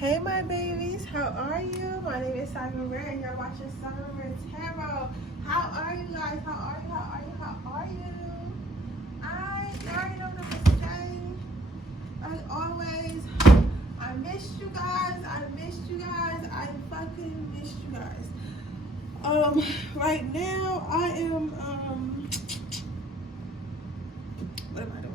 Hey my babies, how are you? My name is Subliminal and you're watching Subliminal Tarot. How are you guys? How are you? How are you? How are you? You already know what I'm saying. Like always, I missed you guys. I fucking missed you guys. Right now I am what am I doing?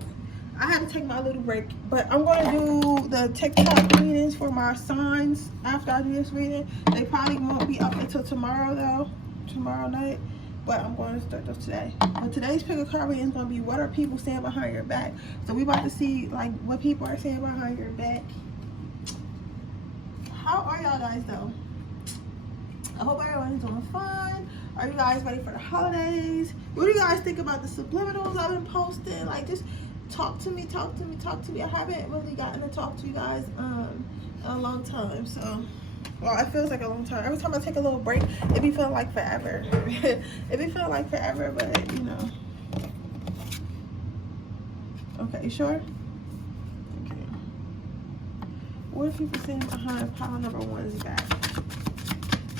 I had to take my little break, but I'm going to do the TikTok readings for my signs after I do this reading. They probably won't be up until tomorrow though, tomorrow night, but I'm going to start those today. But today's pick a card reading is going to be what are people saying behind your back. So we about to see like what people are saying behind your back. How are y'all guys though? I hope everyone's doing fine. Are you guys ready for the holidays? What do you guys think about the subliminals I've been posting? Like just talk to me. I haven't really gotten to talk to you guys in a long time. So, well, it feels like a long time. Every time I take a little break, it be feeling like forever. It be feeling like forever, but you know. Okay, you sure? Okay. What are people saying behind pile number one's back?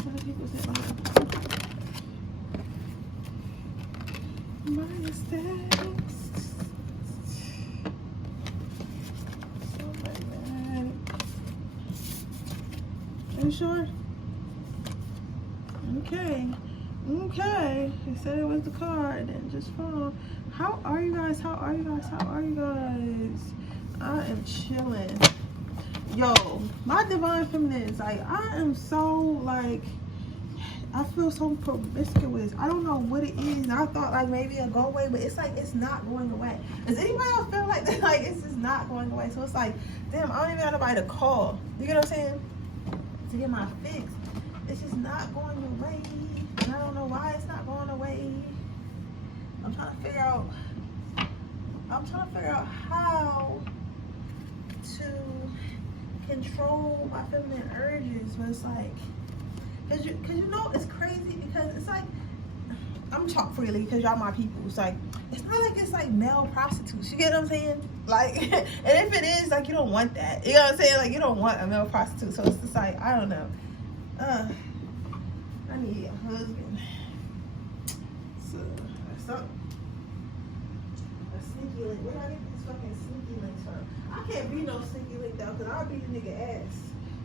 What are people saying behind pile? My mistakes. You sure? Okay. He said it was the card and just fall. How are you guys? I am chilling. Yo, my divine feminines, like I am so like I feel so promiscuous. I don't know what it is. And I thought like maybe it'll go away, but it's like it's not going away. Does anybody else feel like that? Like it's just not going away? So it's like, damn, I don't even have nobody to call. You get what I'm saying? To get my fix. It's just not going away. And I don't know why it's not going away. I'm trying to figure out how to control my feminine urges. But it's like, cause you know it's crazy because it's like I'm talk freely because y'all my people. It's like it's not like it's like male prostitutes. You get what I'm saying? Like, and if it is, like you don't want that. You know what I'm saying? Like you don't want a male prostitute. So it's just like I don't know. I need a husband. So something. A sneaky link. Where do I get these fucking sneaky links from? I can't be no sneaky link though, cause I'll beat a nigga ass.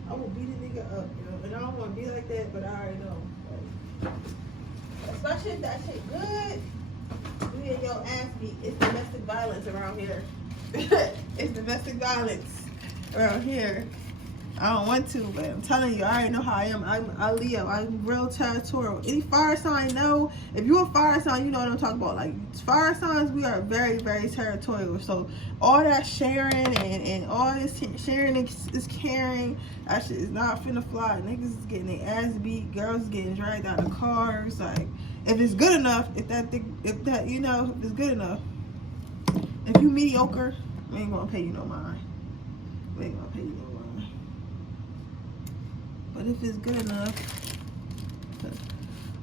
I will beat a nigga up, you know. And I don't want to be like that, but I already know. Like, especially if that shit good, you get your ass beat. It's domestic violence around here. It's domestic violence around here. I don't want to, but I'm telling you, I already know how I am. I'm a Leo. I'm real territorial. Any fire sign know? If you're a fire sign, you know what I'm talking about. Like fire signs, we are very, very territorial. So all that sharing and all this sharing is caring. That shit is not finna fly. Niggas is getting their ass beat. Girls is getting dragged out of cars. Like if it's good enough, if you know, if it's good enough. If you mediocre, we ain't gonna pay you no mind. We ain't gonna pay you no mind. But if it's good enough.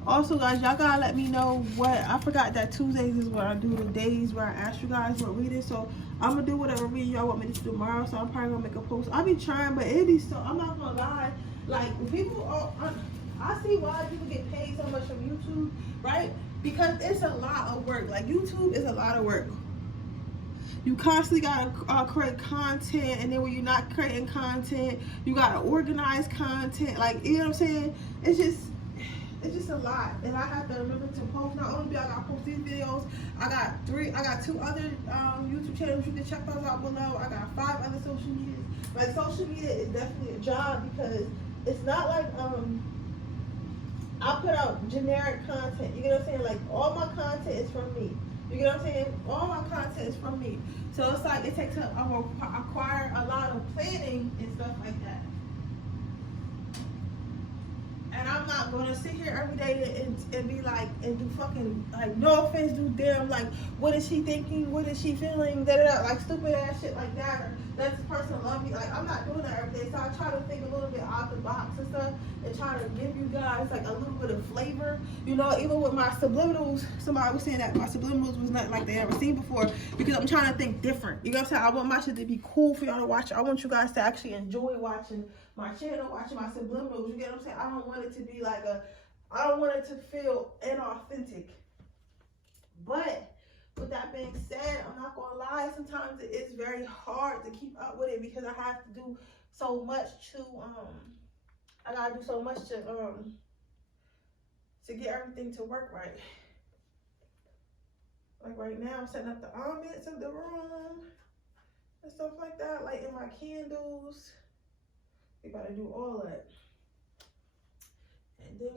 Also guys, y'all gotta let me know what, I forgot that Tuesdays is when I do the days where I ask you guys what reading. So I'm gonna do whatever reading y'all want me to do tomorrow. So I'm probably gonna make a post. I'll be trying, but it be so, I'm not gonna lie. Like people are, I see why people get paid so much from YouTube, right? Because it's a lot of work. Like YouTube is a lot of work. You constantly gotta create content, and then when you're not creating content, you gotta organize content. Like, you know what I'm saying? It's just a lot, and I have to remember to post. Not only do I gotta post these videos, I got 2 other YouTube channels. You can check those out below. I got 5 other social medias. Like social media is definitely a job because it's not like I put out generic content. You know what I'm saying? Like all my content is from me. You get what I'm saying? All my content is from me. So it's like it takes acquire a lot of planning and stuff like that. And I'm not not gonna sit here every day and be like, and do fucking, like, no offense, do damn, like, what is she thinking, what is she feeling, like stupid ass shit like that, or does this person love me? Like, I'm not doing that every day, so I try to think a little bit out the box and stuff, and try to give you guys like a little bit of flavor, you know. Even with my subliminals, somebody was saying that my subliminals was nothing like they ever seen before, because I'm trying to think different, you know what I'm saying? I want my shit to be cool for y'all to watch. I want you guys to actually enjoy watching my channel, watching my subliminals, you get what I'm saying? I don't want it to be like I don't want it to feel inauthentic. But with that being said, I'm not gonna lie, sometimes it is very hard to keep up with it, because I have to do so much to I gotta do so much to get everything to work right. Like right now, I'm setting up the ambience of the room and stuff like that, lighting my candles. We gotta do all that. And then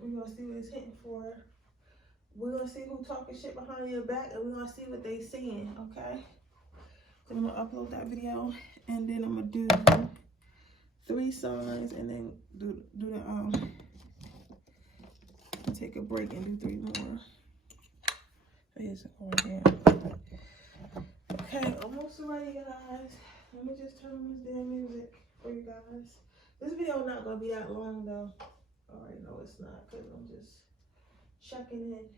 we're gonna see what it's hitting for. We're gonna see who talking shit behind your back, and we're gonna see what they saying, okay? So I'm gonna upload that video, and then I'm gonna do 3 signs, and then do the take a break and do 3 more. Here's over here. Okay, almost ready, guys. Let me just turn on this damn music for you guys. This video not gonna be that long though. Alright, no it's not, because I'm just checking in.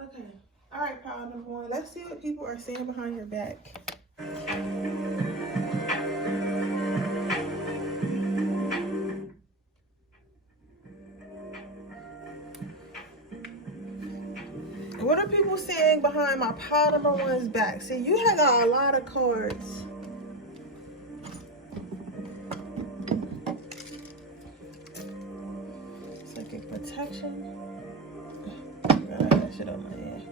Okay. Alright, pile number 1. Let's see what people are saying behind your back. What are people saying behind my pile number 1's back? See, you have got a lot of cards. Psychic protection. I got that shit on my head.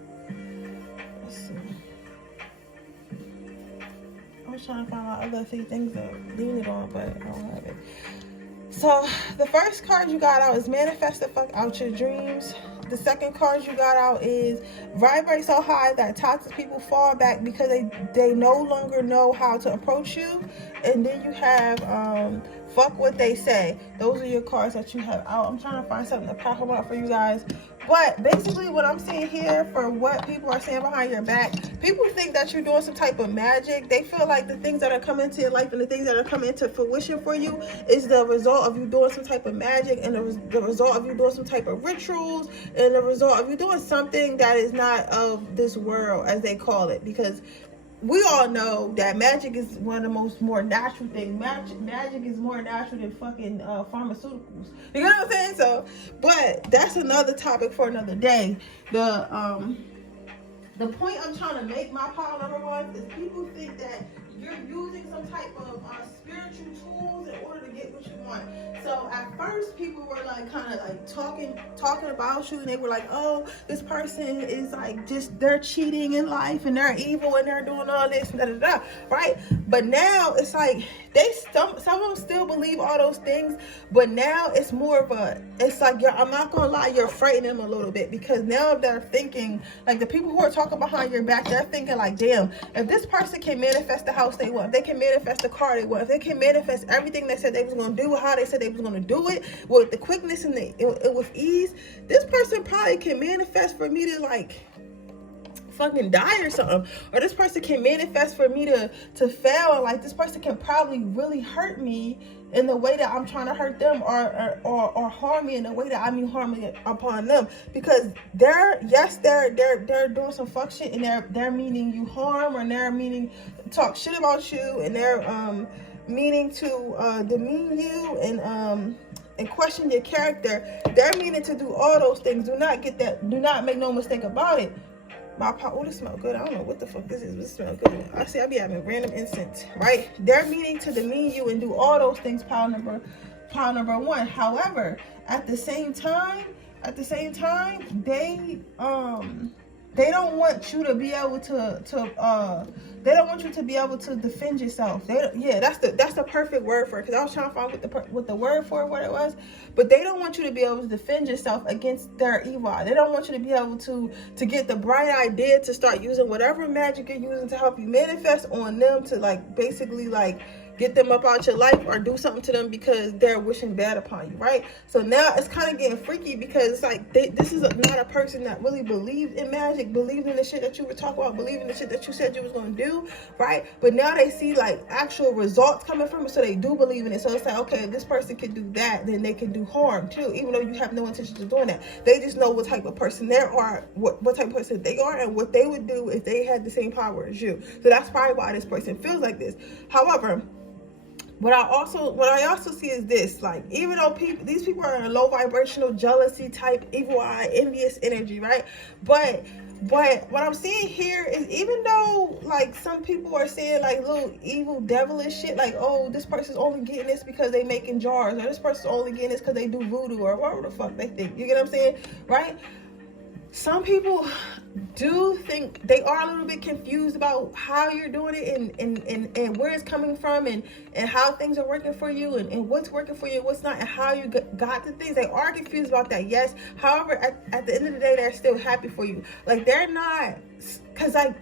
Let's see. I was trying to find out other few things to lean it on, but I don't have it. So the first card you got out is manifest the fuck out your dreams. The second card you got out is vibrate so high that toxic people fall back because they no longer know how to approach you. And then you have fuck what they say. Those are your cards that you have out. I'm trying to find something to pack them up for you guys. But basically what I'm seeing here for what people are saying behind your back, people think that you're doing some type of magic. They feel like the things that are coming into your life and the things that are coming into fruition for you is the result of you doing some type of magic, and the result of you doing some type of rituals, and the result of you doing something that is not of this world, as they call it. Because we all know that magic is one of the more natural things. Magic is more natural than fucking pharmaceuticals. You know what I'm saying? So, but that's another topic for another day. The point I'm trying to make, my pile number 1, is people think that you're using some type of spiritual tools in order to get what you want. So at first people were like kind of like talking about you, and they were like, oh, this person is like just, they're cheating in life and they're evil and they're doing all this and da da da, right? But now it's like some of them still believe all those things, but now it's more of it's like, I'm not gonna lie, you're frightening them a little bit, because now they're thinking, like the people who are talking behind your back, they're thinking like, damn, if this person can manifest the house they want, if they can manifest the car they want, if they can manifest everything they said they was gonna do, how they said they was gonna do it, with the quickness and with ease, this person probably can manifest for me to like fucking die or something, or this person can manifest for me to fail, and like this person can probably really hurt me in the way that I'm trying to hurt them, or harm me in the way that I mean harming upon them, because they're doing some fuck shit, and they're meaning you harm, or they're meaning to talk shit about you, and they're meaning to demean you and question your character. They're meaning to do all those things. Do not get that. Do not make no mistake about it. Oh, this smells good. I don't know what the fuck this is. This smells good. I see I be having random incense, right? They're meaning to demean you and do all those things, pile number 1. However, at the same time, they they don't want you to be able to they don't want you to be able to defend yourself. That's the perfect word for it, because I was trying to find what the word for what it was, but they don't want you to be able to defend yourself against their evil. They don't want you to be able to get the bright idea to start using whatever magic you're using to help you manifest on them, to like basically like get them up out your life or do something to them because they're wishing bad upon you, right? So now it's kind of getting freaky, because it's like this is not a person that really believed in magic, believed in the shit that you were talking about, believed in the shit that you said you was going to do, right? But now they see like actual results coming from it, so they do believe in it. So it's like, okay, if this person can do that, then they can do harm too, even though you have no intention of doing that. They just know what type of person they are, what type of person they are, and what they would do if they had the same power as you. So that's probably why this person feels like this. However, what I also see is this, like, even though these people are in a low vibrational, jealousy type, evil eye, envious energy, right? But what I'm seeing here is, even though like some people are saying like little evil devilish shit, like, oh, this person's only getting this because they making jars, or this person's only getting this because they do voodoo, or whatever the fuck they think. You get what I'm saying, right? Some people do think, they are a little bit confused about how you're doing it, and where it's coming from, and how things are working for you, and what's working for you and what's not, and how you got the things. They are confused about that, yes. However, at the end of the day, they're still happy for you. Like, they're not, because like,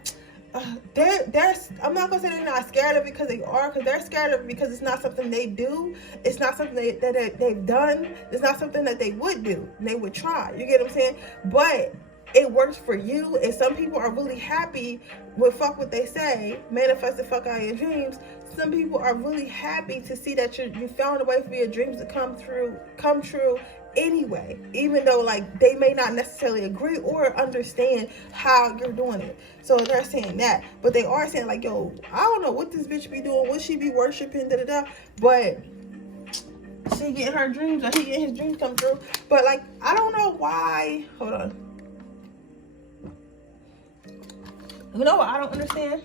I'm not gonna say they're not scared of it, because they are, because they're scared of it because it's not something they do. It's not something that they've done. It's not something that they would do. They would try. You get what I'm saying? But it works for you, and some people are really happy with fuck what they say, manifest the fuck out of your dreams. Some people are really happy to see that you found a way for your dreams to come true anyway, even though like they may not necessarily agree or understand how you're doing it. So they're saying that, but they are saying like, yo, I don't know what this bitch be doing, what she be worshiping, but she getting her dreams, or he getting his dreams come true. But like, I don't know why. Hold on. You know what I don't understand?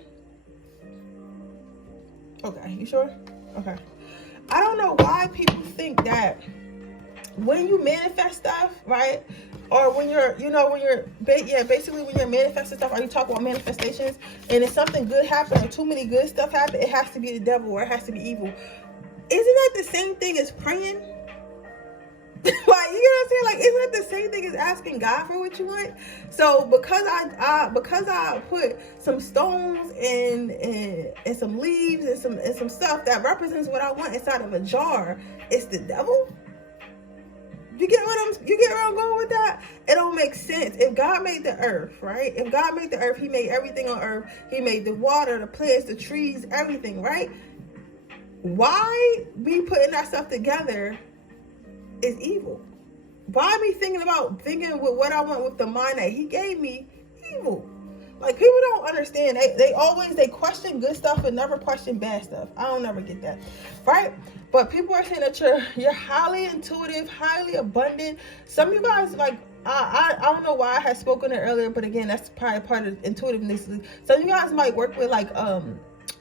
Okay, you sure? Okay. I don't know why people think that when you manifest stuff, right? Or when you're, basically when you're manifesting stuff, or you talk about manifestations, and if something good happens, or too many good stuff happen, it has to be the devil, or it has to be evil. Isn't that the same thing as praying? Like, you know what I'm saying? Like, isn't that the same thing as asking God for what you want? So because I put some stones and some leaves and some stuff that represents what I want inside of a jar, it's the devil? You get where I'm going with that? It don't make sense. If God made the earth, right? If God made the earth, he made everything on earth. He made the water, the plants, the trees, everything, right? Why me putting that stuff together is evil? Why me thinking with what I want with the mind that he gave me, evil? Like, people don't understand. They question good stuff and never question bad stuff. I don't never get that, right? But people are saying that you're highly intuitive, highly abundant. Some of you guys, like, I don't know why I had spoken it earlier, but again, that's probably part of intuitiveness. Some of you guys might work with like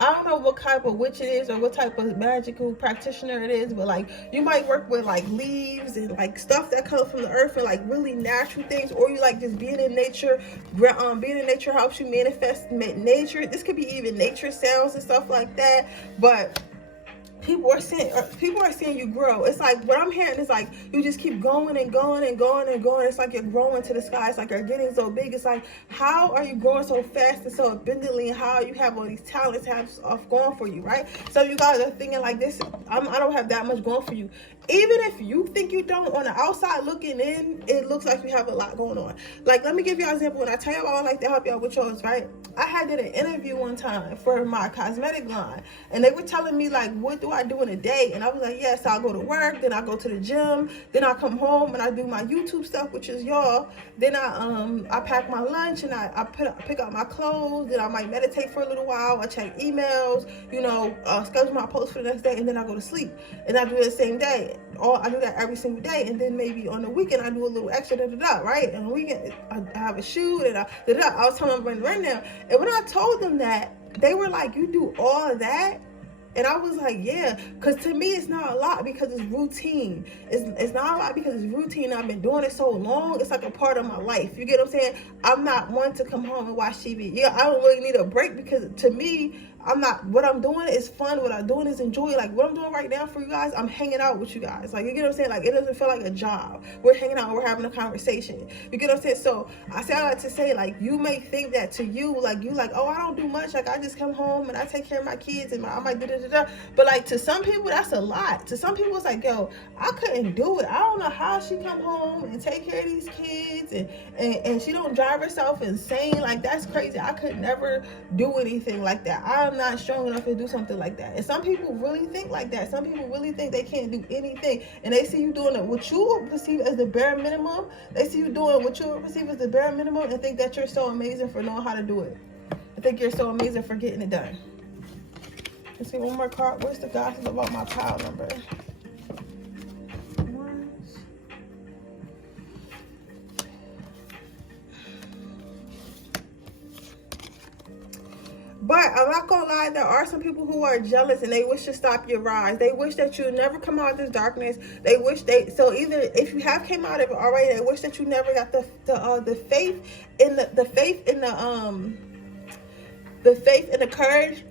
I don't know what type of witch it is, or what type of magical practitioner it is, but like, you might work with like leaves and like stuff that comes from the earth, and like really natural things, or you like just being in nature. Being in nature helps you manifest nature. This could be even nature sounds and stuff like that. But people are saying you grow. It's like, what I'm hearing is like, you just keep going and going and going and going. It's like you're growing to the sky. It's like you're getting so big. It's like, how are you growing so fast and so abundantly, and how you have all these talents have stuff going for you, right? So you guys are thinking like this, I don't have that much going for you. Even if you think you don't, on the outside looking in, it looks like you have a lot going on. Like, let me give you an example. When I tell you I like to help y'all with yours, right? I did an interview one time for my cosmetic line, and they were telling me like, what do I do in a day? And I was like, yes, I'll go to work, then I go to the gym, then I come home and I do my YouTube stuff, which is y'all. Then I pack my lunch, and I pick up my clothes. Then I might meditate for a little while. I check emails, schedule my post for the next day, and then I go to sleep. And I do it the same day. I do that every single day, and then maybe on the weekend I do a little extra, right? And on the weekend I have a shoot, and I was telling them right now. And when I told them that, they were like, you do all of that And I was like, yeah, because to me it's not a lot because it's routine. It's not a lot because it's routine. I've been doing it so long. It's like a part of my life. You get what I'm saying? I'm not one to come home and watch TV. Yeah, I don't really need a break because to me, what I'm doing is fun. What I'm doing is enjoy. Like what I'm doing right now for you guys, I'm hanging out with you guys. Like, you get what I'm saying? Like, it doesn't feel like a job. We're hanging out, we're having a conversation. You get what I'm saying? So I like to say, like, you may think that to you, like, oh, I don't do much. Like, I just come home and I take care of my kids and I might da. But like, to some people, that's a lot. To some people, it's like, yo, I couldn't do it. I don't know how she come home and take care of these kids and she don't drive herself insane. Like, that's crazy. I could never do anything like that. I'm not strong enough to do something like that. And some people really think like that. Some people really think they can't do anything, and they see you doing it what you perceive as the bare minimum. They see you doing what you perceive as the bare minimum and think that you're so amazing for knowing how to do it. I think you're so amazing for getting it done. Let's see, one more card. What's the gossip about my pile number? But I'm not gonna lie, there are some people who are jealous and they wish to stop your rise. They wish that you never come out of this darkness. They wish so either if you have came out of it already, they wish that you never got the faith in the faith in the courage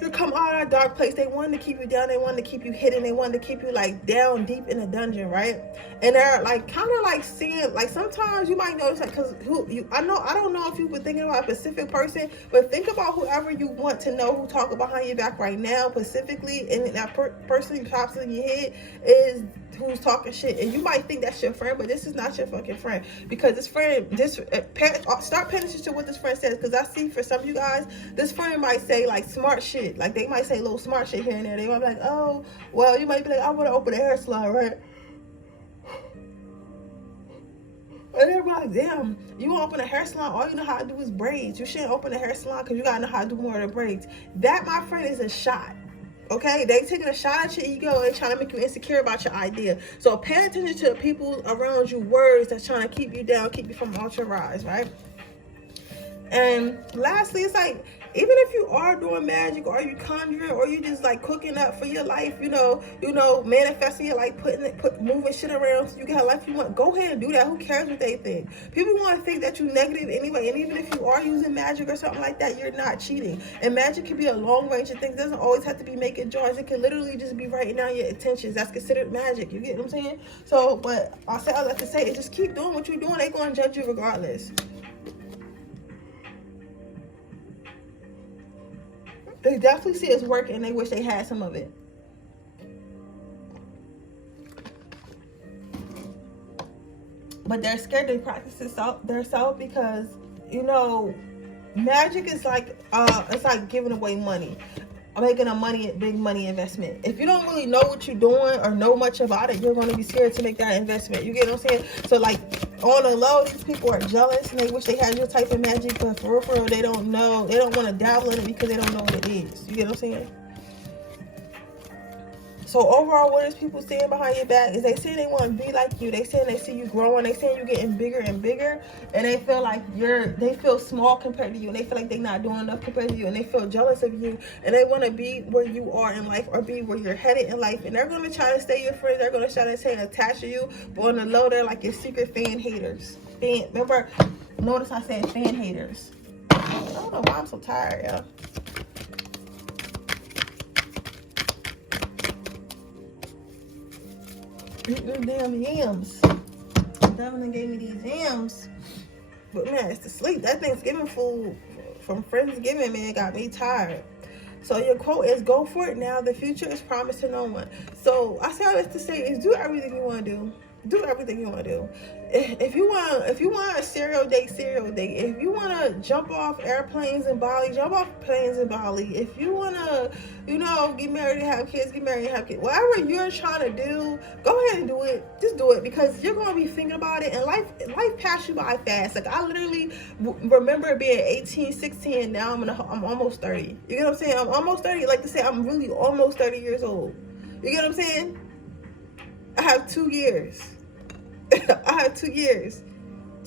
to come out of that dark place. They wanted to keep you down. They wanted to keep you hidden. They wanted to keep you like down deep in a dungeon, right? And they're like kind of like seeing, like, sometimes you might notice that because I don't know if you've been thinking about a specific person, but think about whoever you want to know who talking behind your back right now specifically, and that person who pops in your head is who's talking shit. And you might think that's your friend, but this is not your fucking friend, because this friend, start paying attention to what this friend says, because I see for some of you guys, this friend might say like smart shit. Like, they might say little smart shit here and there. They might be like, oh, well, you might be like, I want to open a hair salon, right? And they're like, damn, you want to open a hair salon? All you know how to do is braids. You shouldn't open a hair salon because you got to know how to do more of the braids. That, my friend, is a shot. Okay, they taking a shot at your ego and trying to make you insecure about your idea. So pay attention to the people around you, words that's trying to keep you down, keep you from out your rise, right? And lastly, it's like, even if you are doing magic, or you conjuring, or you just like cooking up for your life, you know, manifesting your life, moving shit around so you get a life you want, go ahead and do that. Who cares what they think? People want to think that you're negative anyway. And even if you are using magic or something like that, you're not cheating. And magic can be a long range of things. It doesn't always have to be making jars. It can literally just be writing down your intentions. That's considered magic. You get what I'm saying? So, but I like to say is just keep doing what you're doing. They're going to judge you regardless. They definitely see it's working and they wish they had some of it. But they're scared to practice it themselves because, you know, magic is like, it's like giving away money. Making a big money investment. If you don't really know what you're doing or know much about it, you're going to be scared to make that investment. You get what I'm saying? So like, on the low, these people are jealous and they wish they had your type of magic, but for real, they don't know. They don't want to dabble in it because they don't know what it is. You get what I'm saying? So overall, what is people saying behind your back is they say they want to be like you. They saying they see you growing. They saying you getting bigger and bigger, and they feel like they feel small compared to you, and they feel like they're not doing enough compared to you, and they feel jealous of you, and they want to be where you are in life or be where you're headed in life, and they're going to try to stay your friends. They're going to try to stay attached to you, but on the low, they're like your secret fan haters. Remember, notice I said fan haters. I don't know why I'm so tired, y'all. Eating damn yams. Devin gave me these yams. But man, it's the sleep. That Thanksgiving food from Friendsgiving, man, got me tired. So your quote is, go for it now. The future is promised to no one. So I say all this to say is do everything you want to do. Do everything you want to do. If you want a serial date. If you want to jump off airplanes in Bali, jump off planes in Bali. If you want to, get married and have kids, get married and have kids. Whatever you're trying to do, go ahead and do it. Just do it, because you're going to be thinking about it, and life passed you by fast. Like, I literally remember being 18, 16, and now I'm almost 30. You get what I'm saying? I'm almost 30. Like to say, I'm really almost 30 years old. You get what I'm saying? I have 2 years. I have 2 years.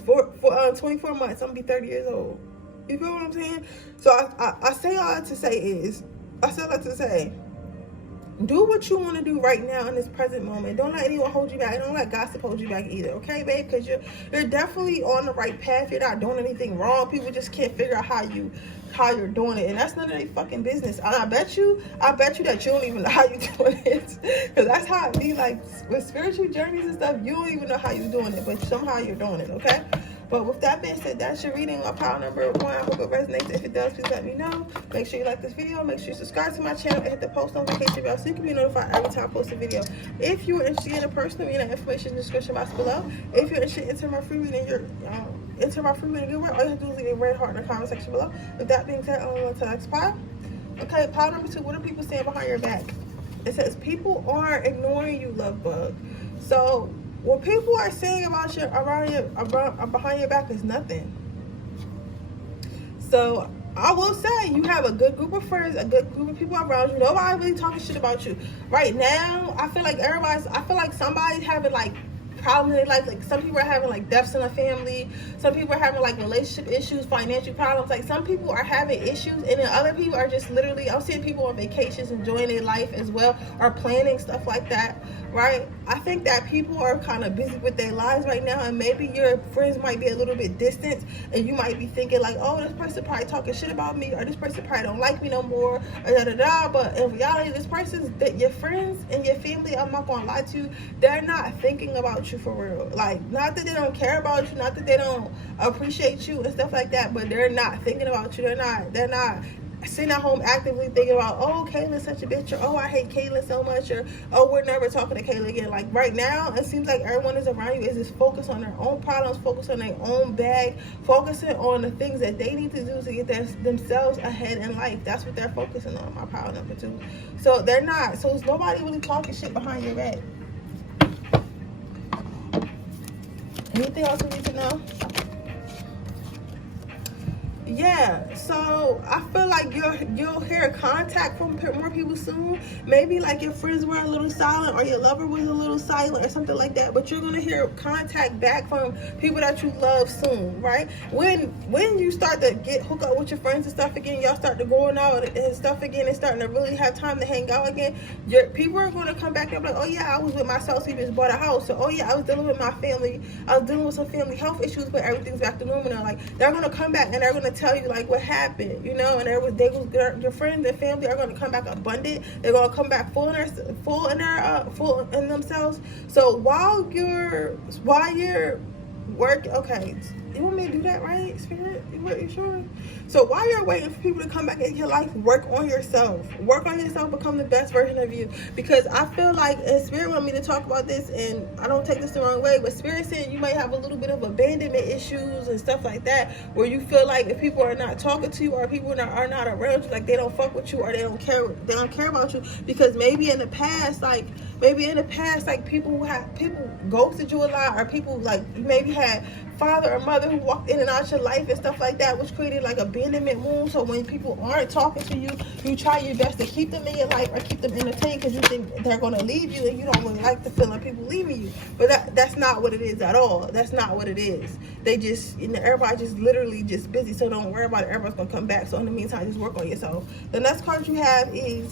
For 24 months, I'm going to be 30 years old. You feel what I'm saying? So I say all that to say is, I say all that to say, do what you want to do right now in this present moment. Don't let anyone hold you back. Don't let gossip hold you back either, okay, babe? Because you're definitely on the right path. You're not doing anything wrong. People just can't figure out how you're doing it, and that's none of their fucking business. And I bet you that you don't even know how you're doing it, because that's how it be. Like with spiritual journeys and stuff, you don't even know how you're doing it, but somehow you're doing it, okay? But with that being said, that's your reading on pile number 1. I hope it resonates. If it does, please let me know. Make sure you like this video. Make sure you subscribe to my channel and hit the post notification bell so you can be notified every time I post a video. If you are interested in a personal reading, information in the description box below. If you're interested in entering my free reading, good work, all you have to do is leave a red heart in the comment section below. With that being said, I'm on to the next pile. Okay, pile number 2. What are people saying behind your back? It says people are ignoring you, love bug. So what people are saying about you behind your back is nothing. So I will say you have a good group of friends, a good group of people around you. Nobody really talking shit about you right now. I feel like somebody's having like problems in their life. Like some people are having like deaths in the family. Some people are having like relationship issues, financial problems. Like some people are having issues, and then other people are just literally, I'm seeing people on vacations enjoying their life as well, or planning stuff like that, right? I think that people are kind of busy with their lives right now, and maybe your friends might be a little bit distant, and you might be thinking like, oh, this person probably talking shit about me, or this person probably don't like me no more, or da-da-da. But in reality, this person, that your friends and your family, I'm not gonna lie to you, they're not thinking about you for real. Like, not that they don't care about you, not that they don't appreciate you and stuff like that, but they're not thinking about you. They're not sitting at home actively thinking about, oh, Kayla's such a bitch, or oh, I hate Kayla so much, or oh, we're never talking to Kayla again. Like right now, it seems like everyone is around you is just focused on their own problems, focused on their own bag, focusing on the things that they need to do to get themselves ahead in life. That's what they're focusing on, my pile number 2. So they're not. So it's nobody really talking shit behind your back. Anything else we need to know? Yeah, so I feel like you'll hear contact from more people soon. Maybe like your friends were a little silent, or your lover was a little silent, or something like that. But you're gonna hear contact back from people that you love soon, right? When you start to hook up with your friends and stuff again, y'all start to going out and stuff again, and starting to really have time to hang out again. Your people are gonna come back and be like, oh yeah, I was with my Celsius, just bought a house. So oh yeah, I was dealing with my family. I was dealing with some family health issues, but everything's back to normal now. Like they're gonna come back and they're gonna tell you like what happened, you know, and your friends and family are going to come back abundant. They're going to come back full in themselves. So while you're working, okay, you want me to do that, right, Spirit? You sure? So while you're waiting for people to come back into your life, work on yourself. Work on yourself, become the best version of you. Because I feel like, and Spirit want me to talk about this, and I don't take this the wrong way, but Spirit said you might have a little bit of abandonment issues and stuff like that, where you feel like if people are not talking to you, or people are not around you, like they don't fuck with you, or they don't care about you, because maybe in the past, people ghosted you a lot, or people like maybe had father or mother who walked in and out your life and stuff like that, which created like abandonment wounds. So when people aren't talking to you, you try your best to keep them in your life or keep them entertained, because you think they're going to leave you, and you don't really like the feeling of people leaving you. But that's not what it is at all. That's not what it is. They just, everybody just literally just busy. So don't worry about it. Everybody's going to come back. So in the meantime, just work on yourself. The next card you have is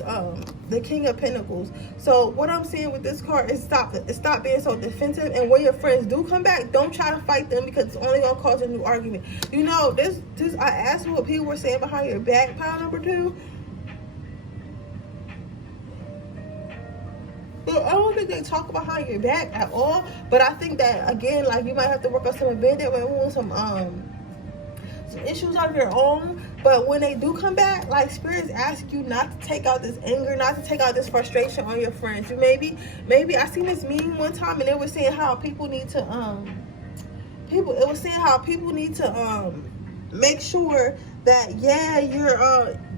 the King of Pentacles. So what I'm seeing with this card is stop being so defensive. And when your friends do come back, don't try to fight them, because it's only going to cause a new argument. You know, this I asked what people were saying behind your back, pile number 2. I don't think they talk behind your back at all. But I think that, again, like you might have to work on some abandonment wounds, some issues of your own. But when they do come back, like Spirits ask you not to take out this anger, not to take out this frustration on your friends. You maybe I seen this meme one time, and they were saying how people need to make sure that, yeah,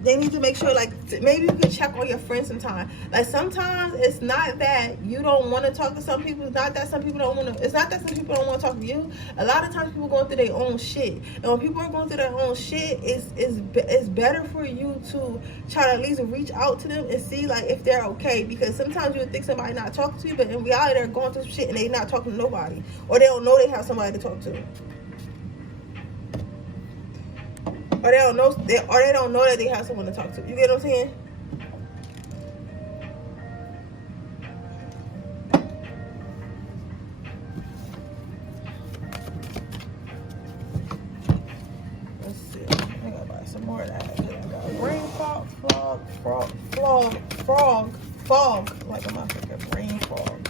they need to make sure, like, maybe you can check on your friends sometime. Like, sometimes it's not that you don't want to talk to some people. It's not that some people don't want to talk to you. A lot of times people go through their own shit. And when people are going through their own shit, it's better for you to try to at least reach out to them and see, like, if they're okay. Because sometimes you would think somebody not talking to you, but in reality, they're going through shit and they not talking to nobody. Or they don't know they have somebody to talk to. or they don't know, or they don't know that they have someone to talk to. You get what I'm saying? Let's see. I gotta buy some more of that. Rain fog, like a motherfucker. Rain fog.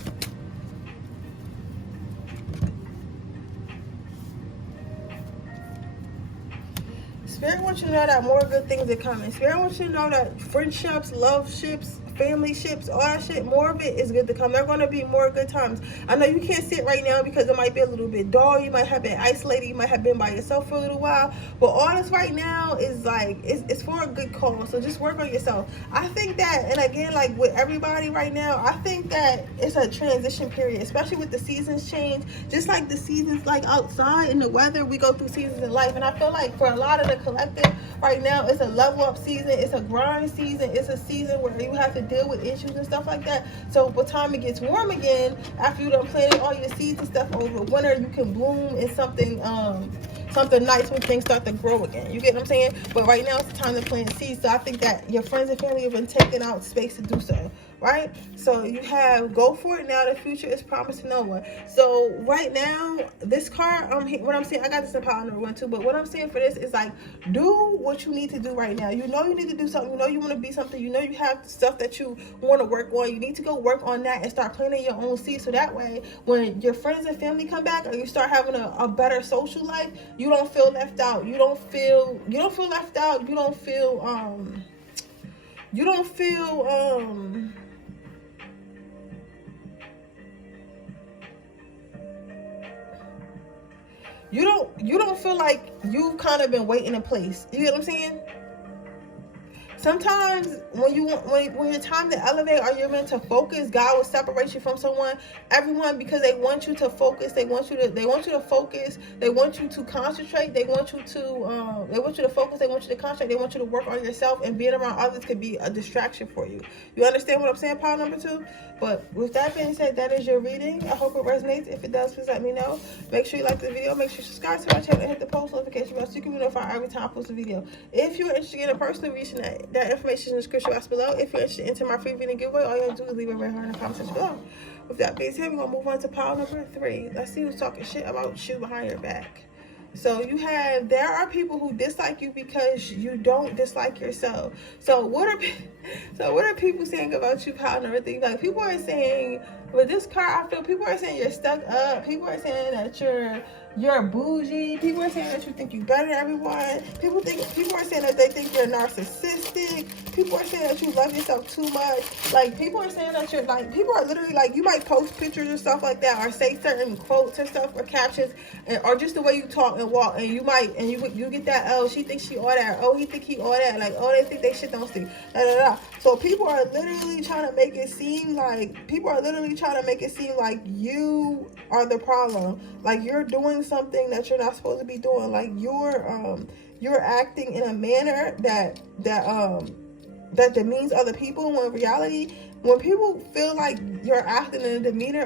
Spirit wants you to know that more good things are coming. Spirit wants you to know that friendships, love ships, family ships, all that shit, more of it is good to come. There are going to be more good times. I know you can't sit right now because it might be a little bit dull. You might have been isolated. You might have been by yourself for a little while. But all this right now is like, it's for a good cause. So just work on yourself. I think that, and again, like with everybody right now, I think that it's a transition period, especially with the seasons change. Just like the seasons, like outside in the weather, we go through seasons in life. And I feel like for a lot of the collective right now, it's a level up season. It's a grind season. It's a season where you have to deal with issues and stuff like that. So by the time it gets warm again, after you done planted all your seeds and stuff over winter, you can bloom in something nice when things start to grow again. You get what I'm saying? But right now it's the time to plant seeds. So I think that your friends and family have been taking out space to do so, right? So you have, go for it now. The future is promised to no one. So right now, this card, what I'm saying, I got this in pile number 1 too, but what I'm saying for this is like, do what you need to do right now. You know you need to do something. You know you want to be something. You know you have stuff that you want to work on. You need to go work on that and start planting your own seeds. So that way, when your friends and family come back, or you start having a better social life, you don't feel left out. You don't feel left out. You don't feel you don't feel like you've kind of been waiting in place. You get what I'm saying? Sometimes when your time to elevate or you're meant to focus, God will separate you from everyone, because they want you to focus. They want you to focus. They want you to concentrate. They want you to focus. They want you to concentrate. They want you to work on yourself, and being around others could be a distraction for you. You understand what I'm saying, pile number 2? But with that being said, that is your reading. I hope it resonates. If it does, please let me know. Make sure you like the video. Make sure you subscribe to my channel and hit the post notification bell so you can be notified every time I post a video. If you're interested in a personal reading, that information is in the description box below. If you're interested in my free reading giveaway, all you have to do is leave a red heart in the comment section below. With that being said, we're going to move on to pile number 3. Let's see who's talking shit about you behind your back. So there are people who dislike you because you don't dislike yourself. So what are people saying about you, pile number 3? Like, people are saying, with this card, I feel people are saying you're stuck up. People are saying that you're bougie. People are saying that you think you're better than everyone. People are saying that they think you're narcissistic. People are saying that you love yourself too much. Like, people are saying that people are literally like, you might post pictures or stuff like that, or say certain quotes or stuff, or captions, or just the way you talk and walk, and you get that, oh, she thinks she all that, oh, he think he all that, like, oh, they think they shit don't stink, da da da. So people are literally trying to make it seem like you are the problem, like you're doing something that you're not supposed to be doing, like you're acting in a manner that demeans other people, when in reality, when people feel like you're acting in a demeanor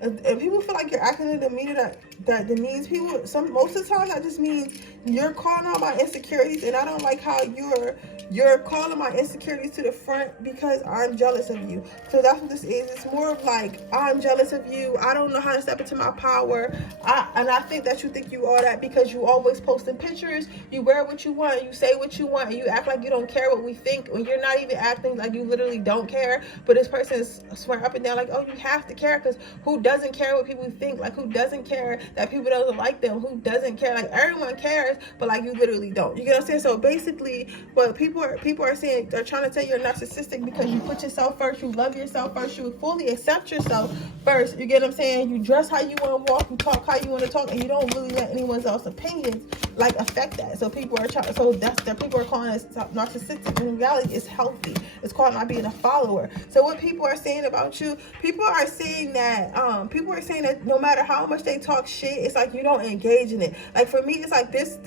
and people feel like you're acting in a demeanor that demeans people, most of the time that just means you're calling out my insecurities, and I don't like how you're calling my insecurities to the front because I'm jealous of you. So that's what this is. It's more of like, I'm jealous of you. I don't know how to step into my power. And I think that you think you are that because you always posting pictures. You wear what you want. You say what you want. And you act like you don't care what we think, when you're not even acting like you literally don't care. But this person is swearing up and down like, oh, you have to care, because who doesn't care what people think? Like, who doesn't care that people don't like them? Who doesn't care? Like, everyone cares, but like, you literally don't. You get what I'm saying? So basically, what people are saying, they're trying to tell you're narcissistic because you put yourself first, you love yourself first, you fully accept yourself first. You get what I'm saying? You dress how you want to walk, you talk how you want to talk, and you don't really let anyone else's opinions like affect that. So people are calling it narcissistic. In reality, it's healthy. It's called not being a follower. So what people are saying about you, people are saying that no matter how much they talk shit, it's like you don't engage in it. Like, for me, it's like this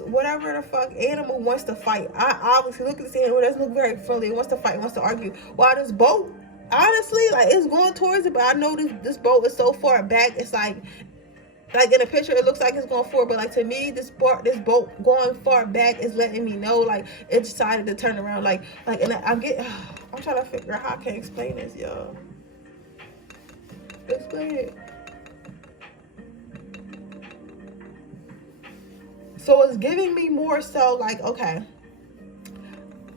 whatever the fuck animal wants to fight. I obviously look at this animal, it doesn't look very friendly. It wants to fight, wants to argue. While this boat, honestly, like, it's going towards it, but I know this boat is so far back, it's like like in a picture it looks like it's going forward, but like to me this boat going far back is letting me know like it decided to turn around, like and I'm trying to figure out how I can explain this, y'all. Explain it. So it's giving me more so like, okay,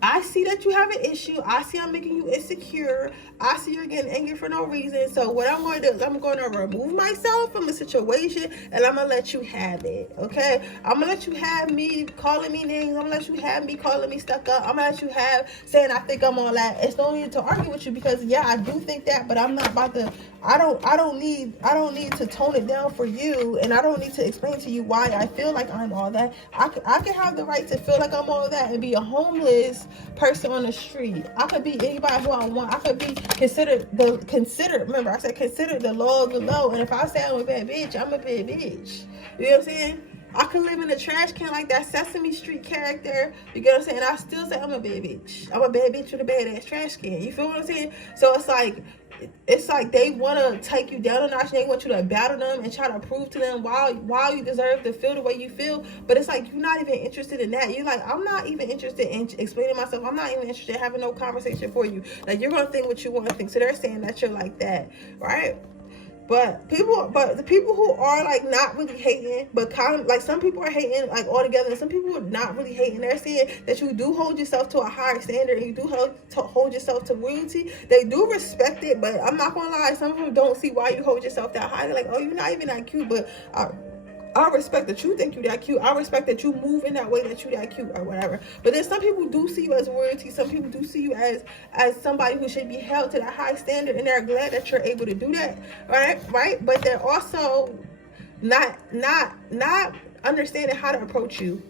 I see that you have an issue. I see I'm making you insecure. I see you're getting angry for no reason. So what I'm going to do is I'm going to remove myself from the situation and I'm going to let you have it, okay? I'm going to let you have me calling me names. I'm going to let you have me calling me stuck up. I'm going to let you have saying I think I'm all that. It's no need to argue with you because, yeah, I do think that, but I'm not about to, I don't need to tone it down for you, and I don't need to explain to you why I feel like I'm all that. I can have the right to feel like I'm all that and be a homeless person on the street. I could be anybody who I want. I could be considered remember I said consider the low of the low, and if I say I'm a bad bitch, I'm a bad bitch. You know what I'm saying? I could live in a trash can like that Sesame Street character, you get what I'm saying? I still say I'm a bad bitch. I'm a bad bitch with a bad ass trash can. You feel what I'm saying? So it's like they want to take you down a notch. They want you to battle them and try to prove to them why you deserve to feel the way you feel. But it's like you're not even interested in that. You're like, I'm not even interested in explaining myself. I'm not even interested in having no conversation for you. Like, you're gonna think what you want to think. So they're saying that you're like that, right? But the people who are like not really hating, but kind of like some people are hating like altogether, and some people are not really hating. They're saying that you do hold yourself to a higher standard, and you do hold yourself to royalty. They do respect it, but I'm not gonna lie, some of them don't see why you hold yourself that high. They're like, oh, you're not even that cute, but I respect that you think you that cute. I respect that you move in that way, that you that cute or whatever. But then some people do see you as royalty. Some people do see you as somebody who should be held to that high standard, and they're glad that you're able to do that, right? But they're also not understanding how to approach you.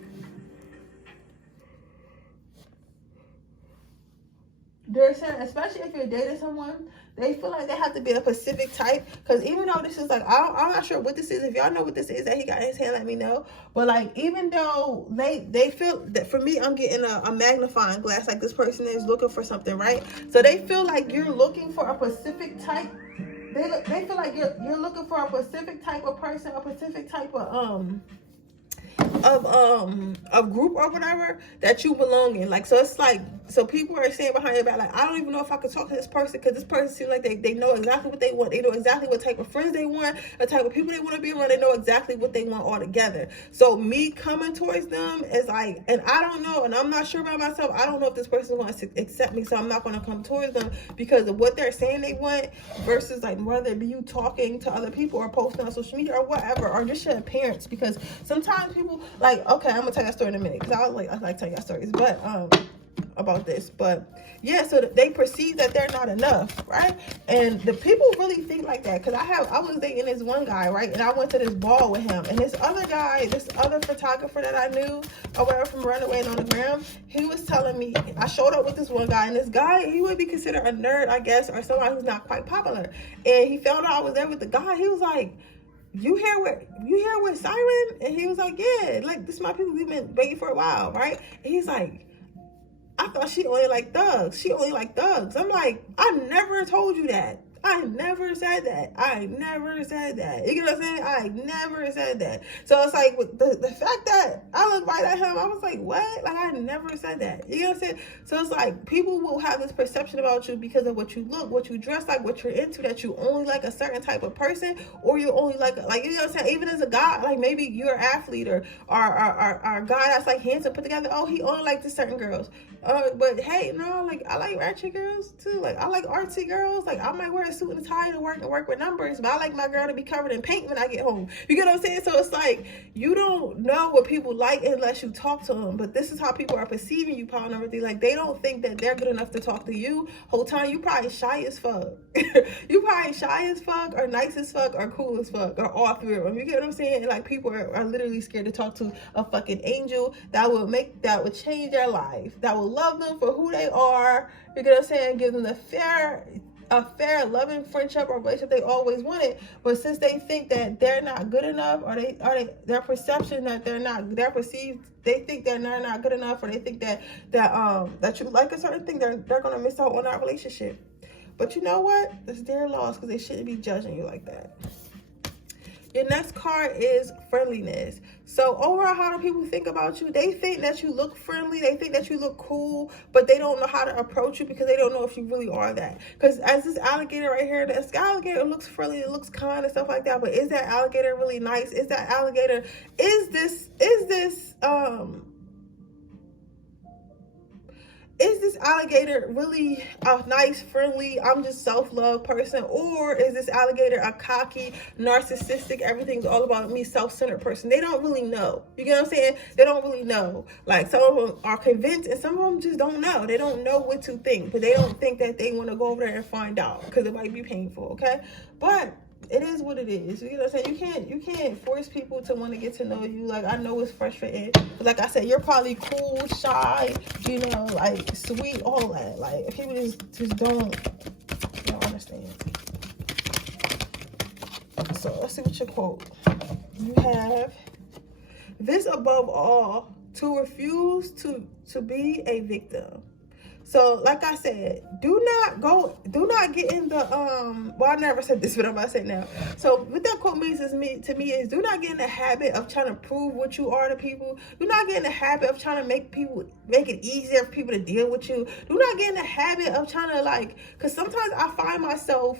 They're saying, especially if you're dating someone, they feel like they have to be a specific type. Because even though this is like, I'm not sure what this is. If y'all know what this is that he got in his hand, let me know. But like, even though they feel that, for me, I'm getting a magnifying glass. Like, this person is looking for something, right? So they feel like you're looking for a specific type. They feel like you're looking for a specific type of person, a specific type of group or whatever that you belong in. Like, so it's like, so people are saying behind your back, like, I don't even know if I could talk to this person, because this person seems like they know exactly what they want. They know exactly what type of friends they want, the type of people they want to be around. They know exactly what they want all together. So me coming towards them is like, and I don't know, and I'm not sure about myself, I don't know if this person is going to accept me, so I'm not going to come towards them because of what they're saying they want, versus like whether it be you talking to other people or posting on social media or whatever, or just your appearance. Because sometimes people, like, okay, I'm gonna tell you a story in a minute, because I like telling y'all stories, but about this, but yeah, so they perceive that they're not enough, right? And the people really think like that, because I was dating this one guy, right? And I went to this ball with him, and this other guy, this other photographer that I knew or whatever from Runaway and On the Gram, he was telling me, I showed up with this one guy, and this guy, he would be considered a nerd, I guess, or someone who's not quite popular. And he found out I was there with the guy. He was like, you here with Siren? And he was like, yeah, like, this is my people, we've been waiting for a while, right? And he's like, I thought she only like thugs. She only like thugs. I'm like, I never told you that. I never said that. I never said that. You get what I'm saying? I never said that. So it's like, with the fact that I looked right at him, I was like, what? Like, I never said that. You know what I'm saying? So it's like, people will have this perception about you because of what you look, what you dress like, what you're into, that you only like a certain type of person, or you only like, you know what I'm saying? Even as a guy, like, maybe you're an athlete or a guy that's like handsome, put together, oh, he only likes certain girls. But hey, no, like, I like ratchet girls too. Like, I like artsy girls. Like, I might wear a suit and tie to work with numbers, but I like my girl to be covered in paint when I get home. You get what I'm saying? So it's like, you don't know what people like unless you talk to them. But this is how people are perceiving you, Paul, and everything. Like, they don't think that they're good enough to talk to you. Whole time, you probably shy as fuck. You probably shy as fuck, or nice as fuck, or cool as fuck, or all three of them. You get what I'm saying? And like, people are literally scared to talk to a fucking angel that would change their life, that will love them for who they are. You get what I'm saying? Give them a fair loving friendship or relationship they always wanted. But since they think that they're not good enough, or their perception that they're perceived, they think that they're not good enough, or they think that you like a certain thing, they're gonna miss out on that relationship. But you know what? It's their loss, because they shouldn't be judging you like that. Your next card is friendliness. So overall, how do people think about you? They think that you look friendly. They think that you look cool, but they don't know how to approach you because they don't know if you really are that. Because as this alligator right here, this alligator looks friendly, it looks kind and stuff like that. But is that alligator really nice? Is that alligator, is this alligator really a nice, friendly, I'm just self-love person? Or is this alligator a cocky, narcissistic, everything's all about me, self-centered person? They don't really know. You get what I'm saying? They don't really know. Like, some of them are convinced and some of them just don't know. They don't know what to think, but they don't think that they want to go over there and find out because it might be painful, okay? But it is what it is. You know what I'm saying? You can't force people to want to get to know you. Like, I know it's frustrating, but like I said, you're probably cool, shy, you know, like sweet, all that. Like, people just don't understand. So let's see what your quote. You have this: above all, to refuse to be a victim. So, like I said, do not get in the, well, I never said this, but I'm about to say it now. So, what that quote means to me is, do not get in the habit of trying to prove what you are to people. Do not get in the habit of trying to make it easier for people to deal with you. Do not get in the habit of trying to, like, because sometimes I find myself,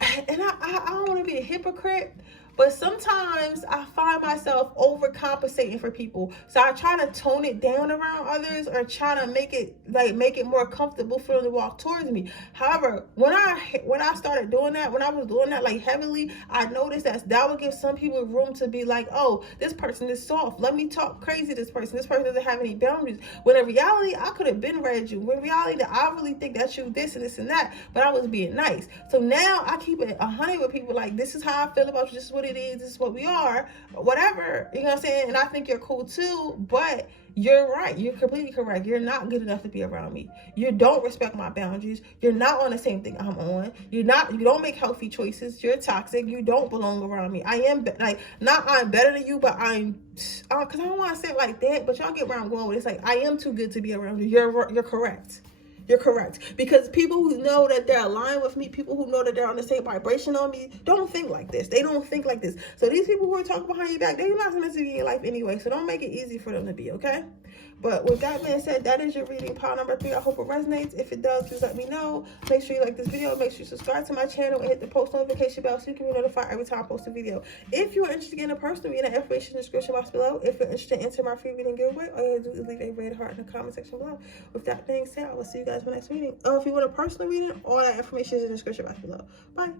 and I don't want to be a hypocrite, but sometimes I find myself overcompensating for people. So I try to tone it down around others, or try to make it more comfortable for them to walk towards me. However, when I started doing that, when I was doing that like heavily, I noticed that would give some people room to be like, oh, this person is soft. Let me talk crazy to this person. This person doesn't have any boundaries. When in reality, I could have been read you. When in reality, I really think that you this and this and that, but I was being nice. So now I keep it 100 with people. Like, this is how I feel about you. This is what it is, this is what we are, whatever, you know what I'm saying? And I think you're cool too, but you're right, you're completely correct. You're not good enough to be around me. You don't respect my boundaries. You're not on the same thing I'm on. You don't make healthy choices. You're toxic. You don't belong around me. I am not I'm better than you, but I'm, because I don't want to say it like that, but y'all get where I'm going with it. It's like, I am too good to be around you. You're correct. You're correct. Because people who know that they're aligned with me, people who know that they're on the same vibration on me, don't think like this. They don't think like this. So these people who are talking behind your back, they're not meant to be in your life anyway. So don't make it easy for them to be, okay? But with that being said, that is your reading pile number 3. I hope it resonates. If it does, please let me know. Make sure you like this video. Make sure you subscribe to my channel and hit the post notification bell so you can be notified every time I post a video. If you're interested in a personal reading, information in the description box below. If you're interested in entering my free reading giveaway, all you have to do is leave a red heart in the comment section below. With that being said, I will see you guys in my next reading. If you want a personal reading, all that information is in the description box below. Bye.